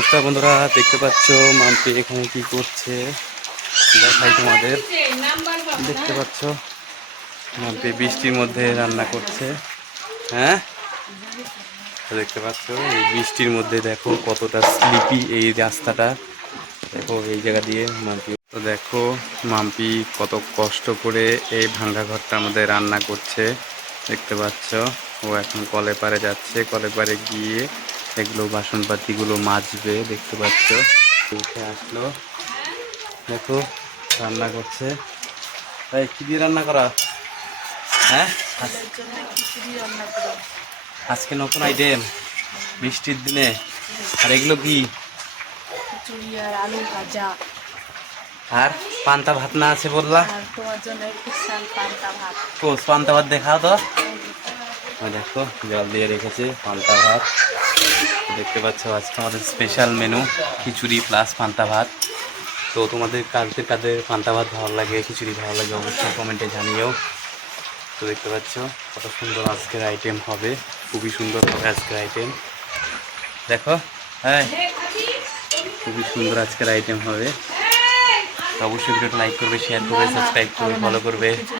নমস্কার বন্ধুরা, দেখতে পাচ্ছ মাম্পি এখানে কি করছে দেখাই তোমাদের। দেখতে পাচ্ছ মাম্পি বৃষ্টির মধ্যে রান্না করছে। হ্যাঁ, দেখতে পাচ্ছ এই বৃষ্টির মধ্যে দেখো কতটা স্লিপি এই রাস্তাটা। দেখো এই জায়গা দিয়ে মাম্পি, তো দেখো মাম্পি কত কষ্ট করে এই ভাঙ্গা ঘরটার মধ্যে রান্না করছে। দেখতে পাচ্ছ ও এখন কলে পারে যাচ্ছে, কলে পারে গিয়ে এগুলো বাসনপাতিগুলো মাজবে। দেখতে পাচ্ছ উঠে আসলো, দেখো রান্না করছে। তাই কি দিয়ে রান্না করা? হ্যাঁ, আজকে নতুন আইটেম বৃষ্টির দিনে। আর এগুলো কি? খিচুড়ি আর আলু ভাজা। আর পান্তা ভাত না আছে বললা? আর তোমার জন্য স্পেশাল পান্তা ভাত। কোস পান্তা ভাত দেখাও তো। দেখো জল দিয়ে রেখেছে পান্তা ভাত। দেখতে পাচ্ছ আজকে আমাদের স্পেশাল মেনু খিচুড়ি প্লাস পান্তা ভাত। তো তোমাদের কাদের কাদের পান্তা ভাত ভালো লাগে, খিচুড়ি ভালো লাগে অবশ্যই কমেন্টে জানিও। তো দেখতে পাচ্ছ কত সুন্দর আজকের আইটেম হবে, খুবই সুন্দর হবে আজকের আইটেম। দেখো, হ্যাঁ খুবই সুন্দর আজকের আইটেম হবে। তো অবশ্যই ভিডিওটা লাইক করবে, শেয়ার করবে, সাবস্ক্রাইব করবে, ফলো করবে।